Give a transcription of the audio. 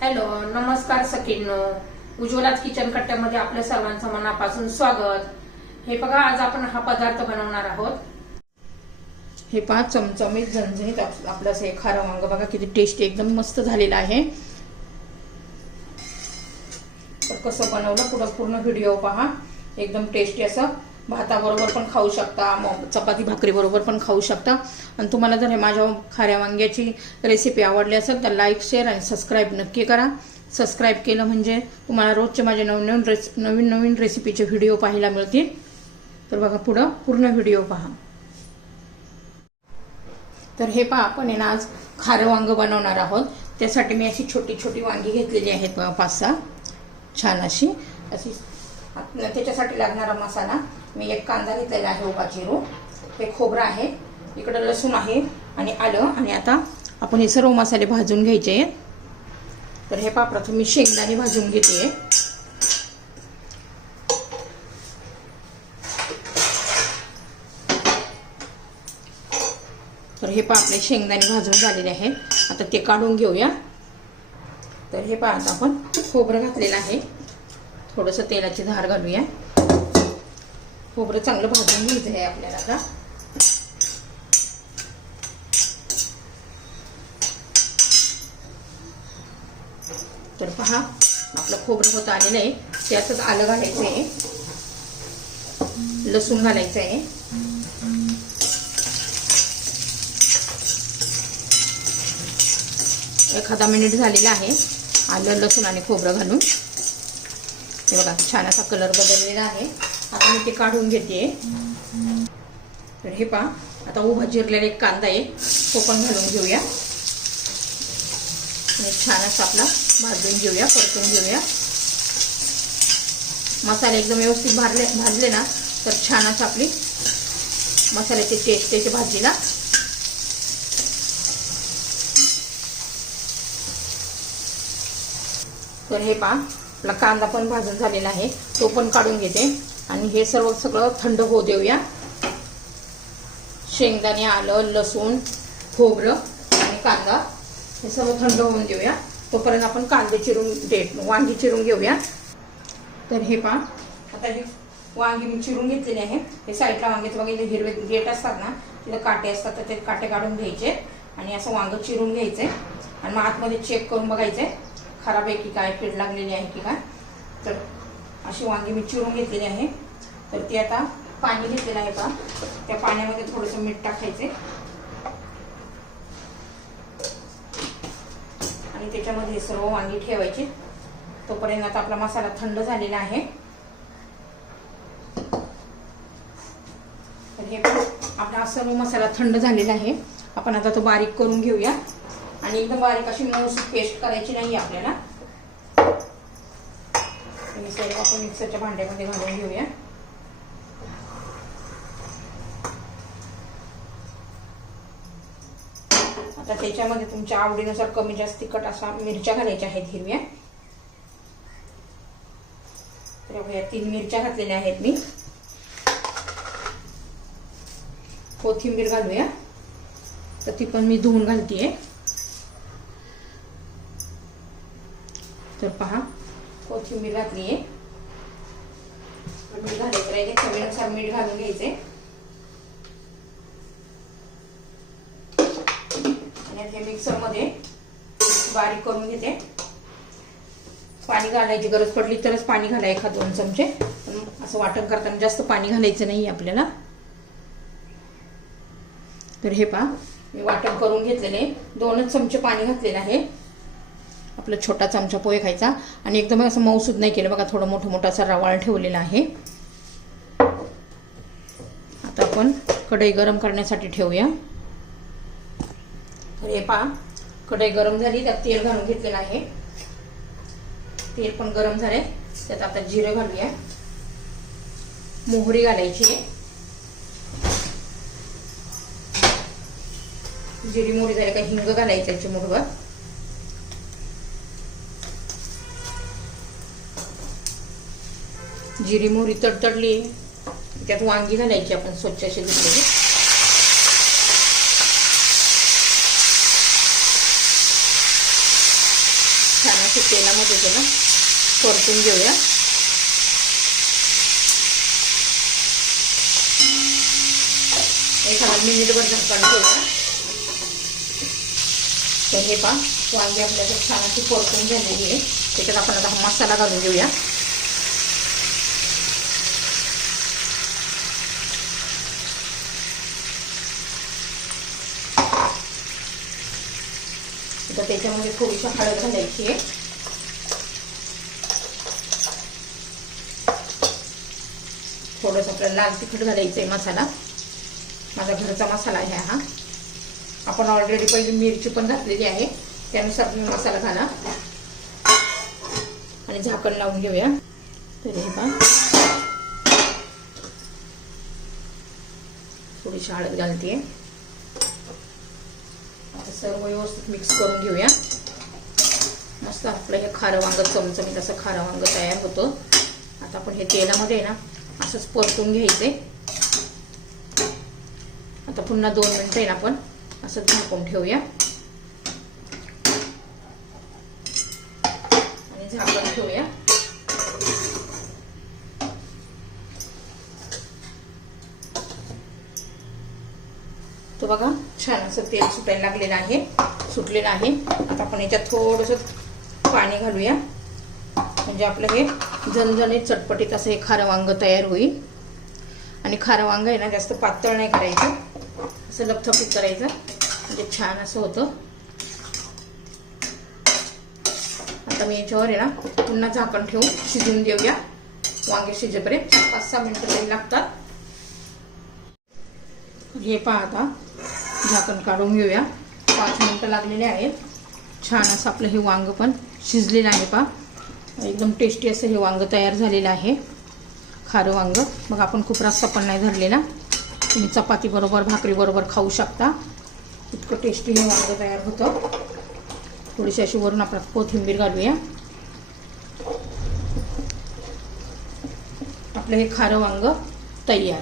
Hello नमस्कार सखींनो. उज्ज्वलाच kitchen कट्ट्यामध्ये आपल्या सर्वांचं मनापासून स्वागत. हे बघा आज आपण हा पदार्थ बनवणार आहोत. हे पहा चमचमीत झणझणीत आपलं असं हे खारं वांग. बघा किती टेस्टी एकदम मस्त झालेलं आहे. तर कसं बनवलं पुढं पूर्ण व्हिडिओ पहा. एकदम टेस्टी असं. भाताबरोबर पण खाऊ शकता मग चपाती भाकरीबरोबर पण खाऊ शकता. आणि तुम्हाला जर हे माझ्या खाऱ्या वांग्याची रेसिपी आवडली असेल तर लाईक शेअर आणि सबस्क्राईब नक्की करा. सबस्क्राईब केलं म्हणजे तुम्हाला रोजचे माझे नवनवीन रेस नवीन नवीन रेसिपीचे व्हिडिओ पाहायला मिळतील. तर बघा पुढं पूर्ण व्हिडिओ पहा. तर हे पहा आपण आहे ना आज खारं वांग बनवणार आहोत. त्यासाठी मी अशी छोटी छोटी वांगी घेतलेली आहेत पाच सहा. छान अशी. अशी त्याच्यासाठी लागणारा मसाला मी एक कांदा घेतलेला आहे उभा चिरू हे खोबरं आहे. इकडं लसूण आहे आणि आलं. आणि आता आपण हे सर्व मसाले भाजून घ्यायचे. आहेत तर हे पहा प्रथम मी शेंगदाणे भाजून घेते. तर हे पा आपले शेंगदाणे भाजून झालेले आहे. आता ते काढून घेऊया. तर हे पा आता आपण खोबरं घातलेलं आहे. थोडंसं तेलाची धार घालूया. खोबरं चांगलं भाजून घ्यायचं आहे आपल्याला आता. तर पहा आपलं खोबरं होत आलेलं आहे. त्यातच आलं घालायचं आहे. लसूण घालायचं आहे. एखादा मिनिट झालेला आहे. आलं लसूण आणि खोबरं घालून. हे बघा छान असा कलर बदललेला आहे. मी ते काढून घेते. तर हे पहा आता उभा चिरलेला एक कांदा आहे तो पण घालून घेऊया. आणि छान असा आपला भाजून घेऊया परतून घेऊया. मसाले एकदम व्यवस्थित भाजले भाजले ना तर छान असं आपली मसाल्याची टेस्ट त्याच्या भाजीला तर हे पहा आपला कांदा पण भाजून झालेला आहे तो पण काढून घेते. आणि हे सर्व सगळं थंड होऊ देऊया. शेंगदाणे आलं लसूण खोबरं आणि कांदा हे सर्व थंड होऊन देऊया. तोपर्यंत आपण कांदे चिरून देत वांगी चिरून घेऊया. तर हे पहा आता हे वांगी मी चिरून घेतलेले आहे. हे साईडला वांगेत वगैरे हिरवे गेट असतात ना तिथे काटे असतात तर ते काटे काढून घ्यायचे आणि असं वांगं चिरून घ्यायचे. आणि मग आतमध्ये चेक करून बघायचे खराब आहे की काय कीड लागलेली आहे की काय. तर अशी वांगी मी चिरून घेतलेली आहे. तर ती आता पाणी घेतलेलं आहे का त्या पाण्यामध्ये थोडंसं मीठ टाकायचे. आणि त्याच्यामध्ये सर्व वांगी ठेवायची. तोपर्यंत आता आपला मसाला थंड झालेला आहे. तर हे पण आपला सर्व मसाला थंड झालेला आहे. आपण आता तो बारीक करून घेऊया. आणि एकदम बारीक अशी मऊसूत पेस्ट करायची नाही आपल्याला. हे सर्व आपण मिक्सरच्या भांड्यामध्ये घालून घेऊया. आता त्याच्यामध्ये तुमच्या आवडीनुसार कमी जास्त तिखट असा मिरच्या घालायच्या आहेत हिरव्या. तर या तीन मिरच्या घातलेल्या आहेत मी. कोथिंबीर घालूया. तर ती पण मी धुवून घालतीये. तर पहा. कोथिंबीर घातली आहे मीठ घालायचं राहिले चवीनुसार मीठ घालून घ्यायचे. आणि हे मिक्सरमध्ये बारीक करून घेते. पाणी घालायची गरज पडली तरच पाणी घाला एखाद दोन चमचे. पण असं वाटण करताना जास्त पाणी घालायचं नाही आपल्याला. तर हे पहा मी वाटण करून घेतलेले. दोनच चमचे पाणी घातलेलं आहे. आपला छोटा चमचा पोहे खायचा. आणि एकदम असं मऊसूद नाही केलं. बघा थोडं मोठं मोठं असा रवाळ ठेवलेला आहे. आता आपण कढई गरम करण्यासाठी ठेवूया. तर हे पहा कढई गरम झाली त्यात तेल घालून घेतलेलं आहे. तेल पण गरम झाले त्यात आता जिरं घालूया. मोहरी घालायची आहे. जिरी मोहरी झाली का हिंग घालायचं त्याची मुठभर. जिरी मोहरी तडतडली. त्यात वांगी घालायची आपण स्वच्छ अशी धुतलेली. छान अशी तेलामध्ये त्याला परतून घेऊया. एखादा मिनिटभर झाकण ठेवूया. तर हे पहा वांगी आपल्याला छान अशी परतून झालेली आहे. त्याच्यात आपण आता मसाला घालून घेऊया. तर त्याच्यामध्ये थोडीशी हळद घालायची आहे. थोडंसं आपल्याला लाल तिखट घालायचं आहे मसाला. माझा घरचा मसाला आहे हा. आपण ऑलरेडी पहिली मिरची पण घातलेली आहे. त्यानुसार तुम्ही मसाला घाला. आणि झाकण लावून घेऊया. तर हे पहा. थोडीशी हळद घालते आहे सर्व व्यवस्थित मिक्स करून घेऊया. मस्त आपलं हे खारं वांग चमचमीत असं खारं वांग तयार होतं. आता आपण हे तेलामध्ये ना असंच परतून घ्यायचे आता पुन्हा दोन मिनिटं आहे ना आपण असं झाकून ठेवूया. आणि झाकण ठेवूया. बघा छान असं तेल सुटायला लागलेलं आहे सुटलेलं आहे. आता आपण याच्यात थोडंसं पाणी घालूया. म्हणजे आपलं हे झणझणीत चटपटीत असं हे खारं वांग तयार होईल. आणि खारं वांग आहे ना जास्त पातळ नाही करायचं. असं लपथपीत करायचं. म्हणजे छान असं होतं. आता मी याच्यावर आहे ना पुन्हा झाकण ठेवून शिजून देऊया. वांगे शिजेपर्यंत. पाच सहा मिनिटं तरी लागतात. हे पहा आता. झाकण काढून घेऊया. पाच मिनटं लागलेले आहेत. छान असं आपलं हे वांग पण शिजलेलं आहे पा एकदम टेस्टी असं हे वांग तयार झालेलं आहे. खारं वांग. मग आपण खूप रस्सा पण नाही धरलेला. तुम्ही चपातीबरोबर भाकरीबरोबर खाऊ शकता. इतकं टेस्टी हे वांग तयार होतं. थोडीशी अशी वरून आपण कोथिंबीर घालूया. आपलं हे खारं वांग तयार.